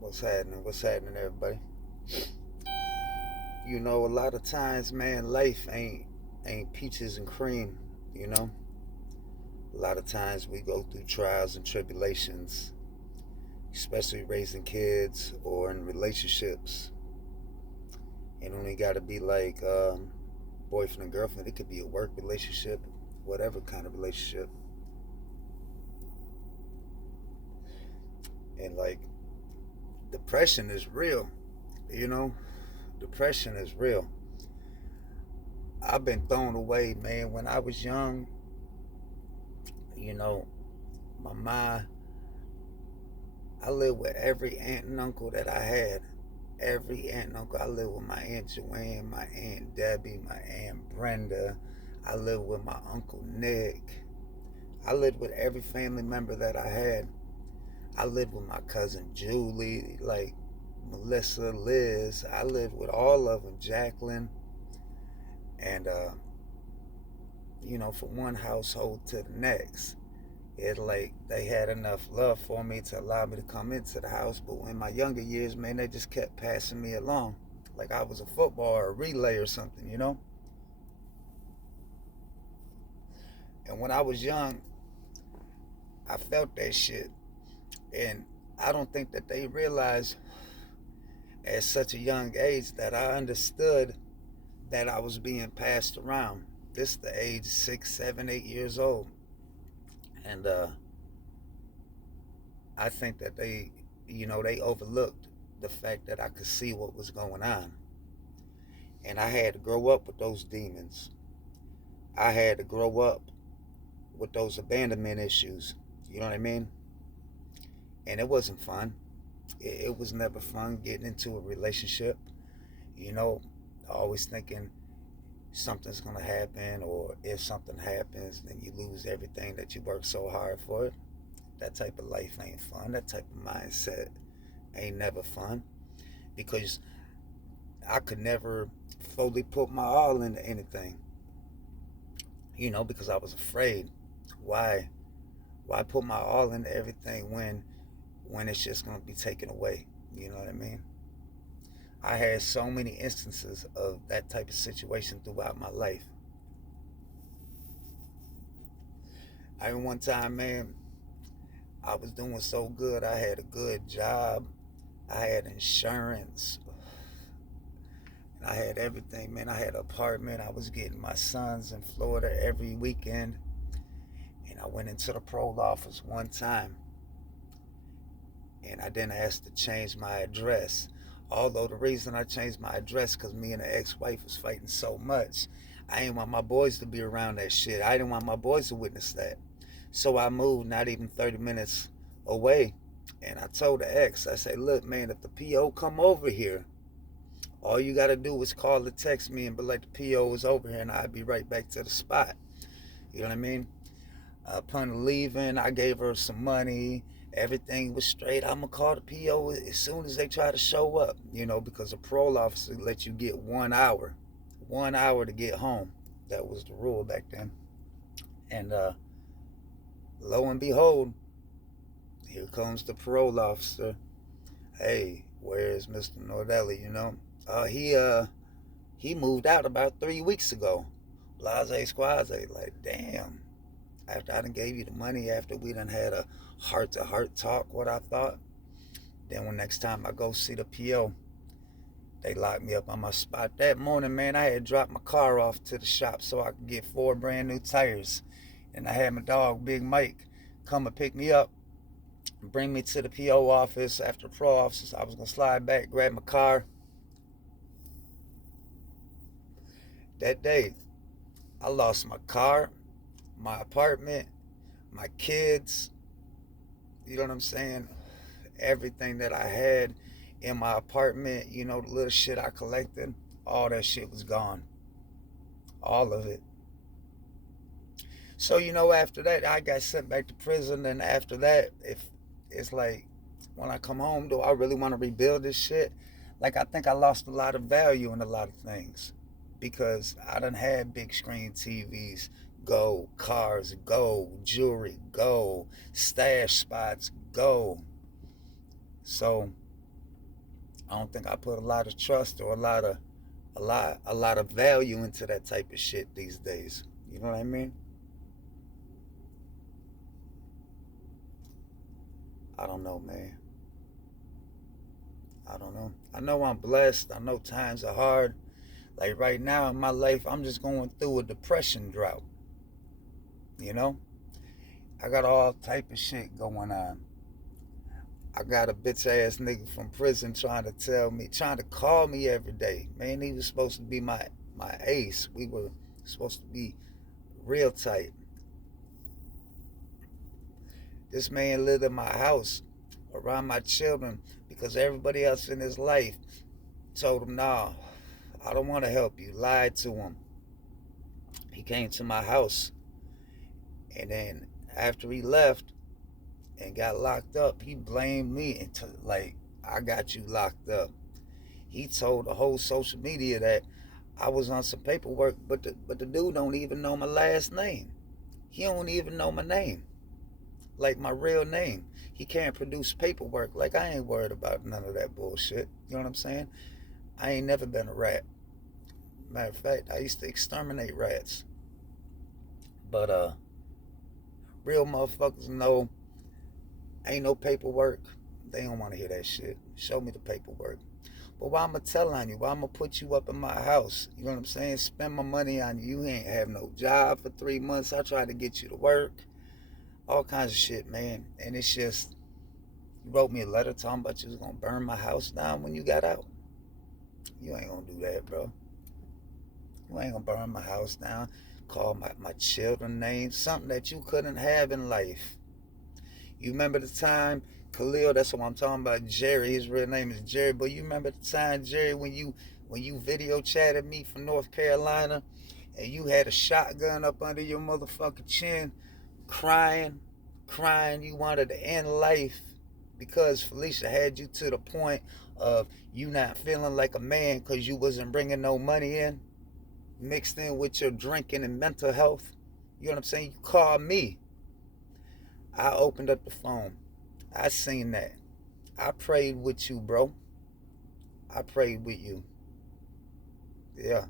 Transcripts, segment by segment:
What's happening? What's happening, everybody? A lot of times, man, life ain't peaches and cream. You know, a lot of times we go through trials and tribulations, especially raising kids or in relationships. It only got to be like boyfriend and girlfriend. It could be a work relationship, whatever kind of relationship. And like depression is real. You know, depression is real. I've been thrown away, man. When I was young, you know, my mom, I lived with every aunt and uncle that I had. Every aunt and uncle. I lived with my Aunt Joanne, my Aunt Debbie, my Aunt Brenda. I lived with my Uncle Nick. I lived with every family member that I had. I lived with my cousin Julie, like Melissa, Liz. I lived with all of them, Jacqueline. And, from one household to the next. It like they had enough love for me to allow me to come into the house, but in my younger years, man, they just kept passing me along, like I was a football or a relay or something. And when I was young, I felt that shit, and I don't think that they realized at such a young age that I understood that I was being passed around. This the age 6, 7, 8 years old, and I think that they overlooked the fact that I could see what was going on. And I had to grow up with those demons. I had to grow up with those abandonment issues. You know what I mean? And it wasn't fun. It was never fun getting into a relationship. You know, always thinking something's going to happen, or if something happens, then you lose everything that you worked so hard for. That type of life ain't fun. That type of mindset ain't never fun, because I could never fully put my all into anything, because I was afraid. Why? Why put my all into everything when it's just gonna be taken away? You know what I mean? I had so many instances of that type of situation throughout my life. I mean, one time, man, I was doing so good. I had a good job. I had insurance. I had everything, man. I had an apartment. I was getting my sons in Florida every weekend. And I went into the parole office one time, and I didn't ask to change my address. Although the reason I changed my address because me and the ex-wife was fighting so much. I didn't want my boys to be around that shit. I didn't want my boys to witness that. So I moved not even 30 minutes away. And I told the ex, I said, look, man, if the PO come over here, all you got to do is call or text me and be like, the PO is over here, and I'll be right back to the spot. You know what I mean? Upon leaving, I gave her some money. Everything was straight. I'm going to call the PO as soon as they try to show up, because the parole officer let you get 1 hour. 1 hour to get home. That was the rule back then. And lo and behold, here comes the parole officer. Hey, where is Mr. Nordelli? He moved out about 3 weeks ago. Blase squaze, like, damn. After I done gave you the money, after we done had a heart-to-heart talk, what I thought, then when next time I go see the PO, they locked me up on my spot. That morning, man, I had dropped my car off to the shop so I could get 4 brand new tires. And I had my dog, Big Mike, come and pick me up, bring me to the PO office. After the pro office, I was going to slide back, grab my car. That day, I lost my car, my apartment, my kids, you know what I'm saying? Everything that I had in my apartment, the little shit I collected, all that shit was gone. All of it. So, after that, I got sent back to prison. And after that, if it's like, when I come home, do I really want to rebuild this shit? Like, I think I lost a lot of value in a lot of things, because I done had big screen TVs, go, cars, go, jewelry, go, stash spots, go. So I don't think I put a lot of trust or a lot of value into that type of shit these days. You know what I mean? I don't know, man. I don't know. I know I'm blessed. I know times are hard. Like right now in my life, I'm just going through a depression drought. You know, I got all type of shit going on. I got a bitch ass nigga from prison trying to call me every day. Man, he was supposed to be my ace. We were supposed to be real tight. This man lived in my house around my children because everybody else in his life told him, "Nah, I don't want to help you." Lied to him. He came to my house, and then after he left and got locked up, he blamed me and like, "I got you locked up." He told the whole social media that I was on some paperwork, but the dude don't even know my last name. He don't even know my name, like my real name. He can't produce paperwork. Like, I ain't worried about none of that bullshit. You know what I'm saying? I ain't never been a rat. Matter of fact, I used to exterminate rats. But real motherfuckers know ain't no paperwork. They don't want to hear that shit. Show me the paperwork. But why I'ma tell on you? Why I'ma put you up in my house? You know what I'm saying? Spend my money on you. You ain't have no job for 3 months. I tried to get you to work. All kinds of shit, man. And it's just, you wrote me a letter talking about you was gonna burn my house down when you got out. You ain't gonna do that, bro. You ain't gonna burn my house down. Call my children names. Something that you couldn't have in life. You remember the time, Khalil, that's what I'm talking about, Jerry, his real name is Jerry, but you remember the time, Jerry, when you video chatted me from North Carolina and you had a shotgun up under your motherfucking chin, crying, crying, you wanted to end life because Felicia had you to the point of you not feeling like a man because you wasn't bringing no money in, mixed in with your drinking and mental health. You know what I'm saying? You called me. I opened up the phone. I seen that. I prayed with you, bro. I prayed with you. Yeah.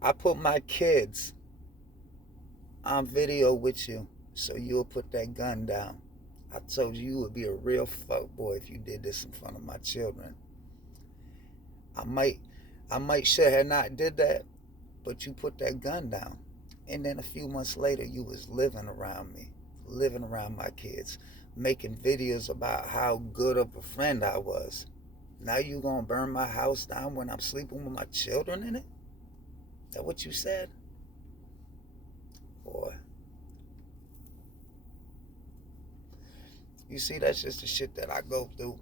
I put my kids on video with you so you'll put that gun down. I told you would be a real fuck boy if you did this in front of my children. I might should have not did that, but you put that gun down. And then a few months later, you was living around me, living around my kids, making videos about how good of a friend I was. Now you gonna burn my house down when I'm sleeping with my children in it? Is that what you said? Boy. You see, that's just the shit that I go through.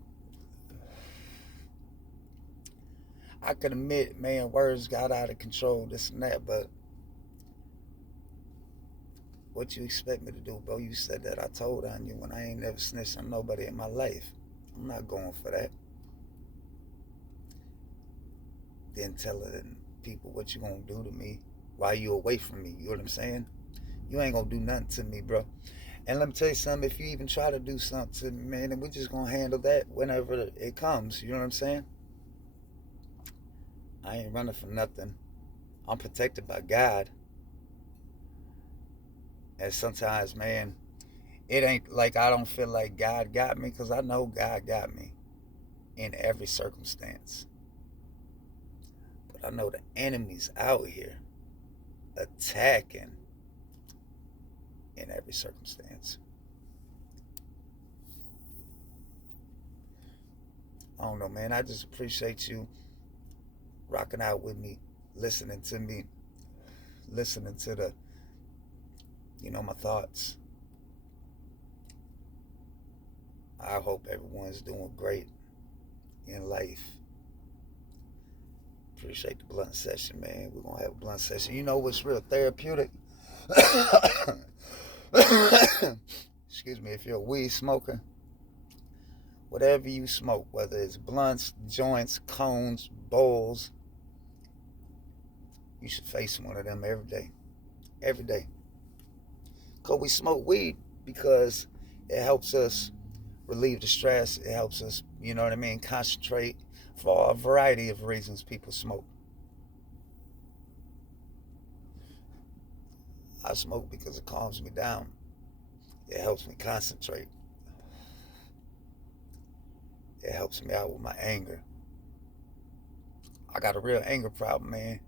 I can admit, man, words got out of control, this and that, but what you expect me to do, bro? You said that I told on you when I ain't never snitched on nobody in my life. I'm not going for that. Then telling people what you gonna do to me while you away from me. You know what I'm saying? You ain't gonna do nothing to me, bro. And let me tell you something, if you even try to do something to me, man, then we're just gonna handle that whenever it comes. You know what I'm saying? I ain't running for nothing. I'm protected by God. And sometimes, man, it ain't like I don't feel like God got me, because I know God got me in every circumstance. But I know the enemy's out here attacking in every circumstance. I don't know, man. I just appreciate you rocking out with me, listening to me, listening to my thoughts. I hope everyone's doing great in life. Appreciate the blunt session, man. We're gonna have a blunt session. You know what's real therapeutic? Excuse me, if you're a weed smoker, whatever you smoke, whether it's blunts, joints, cones, bowls, you should face one of them every day. Every day. Because we smoke weed because it helps us relieve the stress. It helps us, you know what I mean, concentrate. For a variety of reasons, people smoke. I smoke because it calms me down. It helps me concentrate. It helps me out with my anger. I got a real anger problem, man.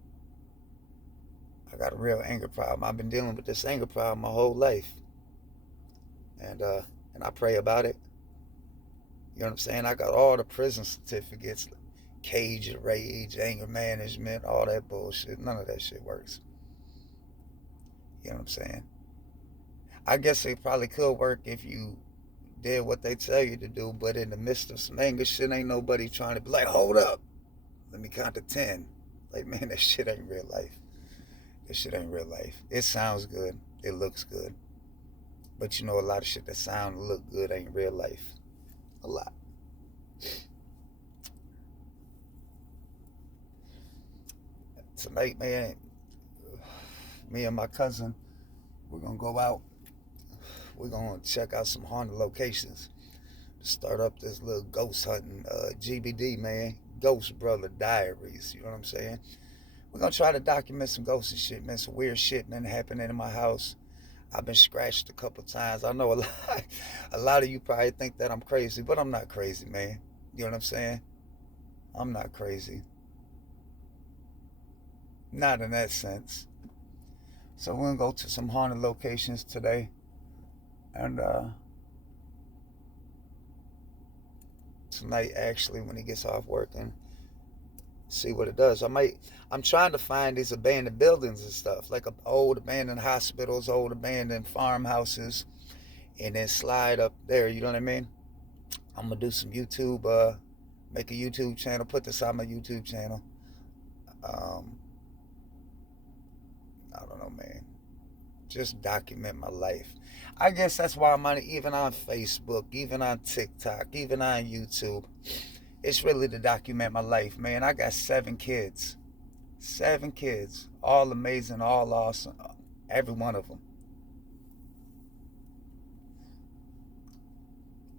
I got a real anger problem. I've been dealing with this anger problem my whole life. And I pray about it. You know what I'm saying? I got all the prison certificates, cage rage, anger management, all that bullshit. None of that shit works. You know what I'm saying? I guess it probably could work if you did what they tell you to do, but in the midst of some anger shit, ain't nobody trying to be like, hold up, let me count to 10. Like, man, that shit ain't real life. That shit ain't real life. It sounds good. It looks good. But you know, a lot of shit that sound and look good ain't real life. A lot. Tonight, man, me and my cousin, we're going to go out. We're going to check out some haunted locations. Start up this little ghost hunting GBD, man. Ghost Brother Diaries. You know what I'm saying? We're going to try to document some ghosts and shit, man. Some weird shit been happening in my house. I've been scratched a couple times. I know a lot of you probably think that I'm crazy, but I'm not crazy, man. You know what I'm saying? I'm not crazy. Not in that sense. So we're going to go to some haunted locations today. And tonight, actually, when he gets off work, and see what it does. I'm trying to find these abandoned buildings and stuff, like old abandoned hospitals, old abandoned farmhouses, and then slide up there, you know what I mean? I'm gonna do some YouTube, make a YouTube channel, put this on my YouTube channel. I don't know, man. Just document my life. I guess that's why I'm even on Facebook, even on TikTok, even on YouTube. It's really to document my life, man. I got 7 kids. 7 kids. All amazing, all awesome. Every one of them.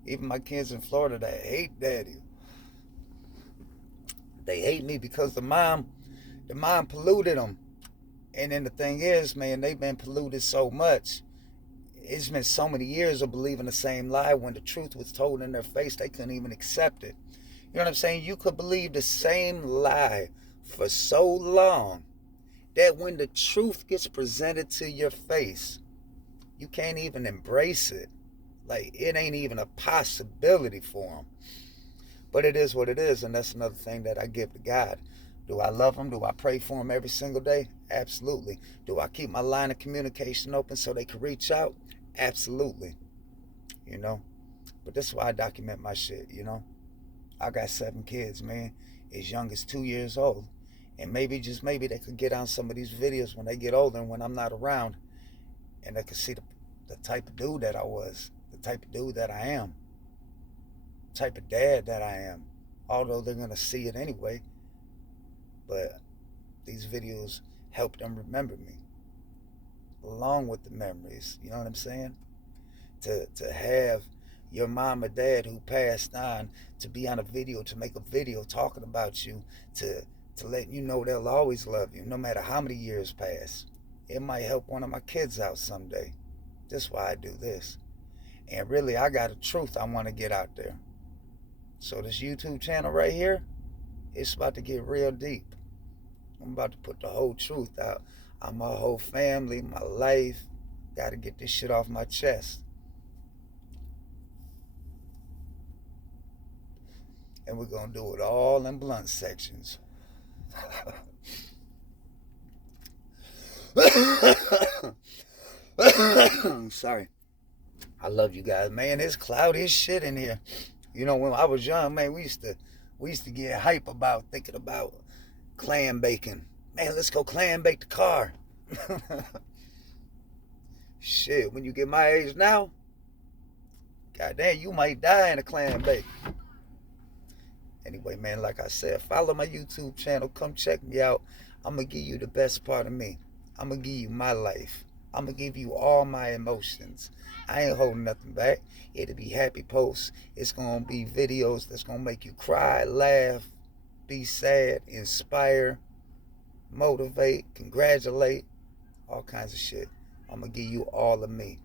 Even my kids in Florida that hate daddy. They hate me because the mom polluted them. And then the thing is, man, they've been polluted so much. It's been so many years of believing the same lie. When the truth was told in their face, they couldn't even accept it. You know what I'm saying? You could believe the same lie for so long that when the truth gets presented to your face, you can't even embrace it. Like, it ain't even a possibility for them. But it is what it is, and that's another thing that I give to God. Do I love him? Do I pray for him every single day? Absolutely. Do I keep my line of communication open so they can reach out? Absolutely. You know? But this is why I document my shit, you know? I got 7 kids, man, as young as 2 years old. And maybe, just maybe, they could get on some of these videos when they get older and when I'm not around. And they could see the type of dude that I was, the type of dude that I am, the type of dad that I am. Although they're going to see it anyway. But these videos help them remember me. Along with the memories, you know what I'm saying? To have your mom or dad who passed on to be on a video, to make a video talking about you, to let you know they'll always love you, no matter how many years pass. It might help one of my kids out someday. That's why I do this. And really, I got a truth I want to get out there. So this YouTube channel right here, it's about to get real deep. I'm about to put the whole truth out on my whole family, my life. Got to get this shit off my chest. And we're going to do it all in blunt sections. Sorry. I love you guys, man. It's cloudy as shit in here. You know, when I was young, man, we used to get hype about thinking about clam baking. Man, let's go clam bake the car. Shit, when you get my age now, goddamn, you might die in a clam bake. Anyway, man, like I said, follow my YouTube channel. Come check me out. I'm going to give you the best part of me. I'm going to give you my life. I'm going to give you all my emotions. I ain't holding nothing back. It'll be happy posts. It's going to be videos that's going to make you cry, laugh, be sad, inspire, motivate, congratulate, all kinds of shit. I'm going to give you all of me.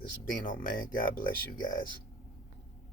This is Bino, man. God bless you guys.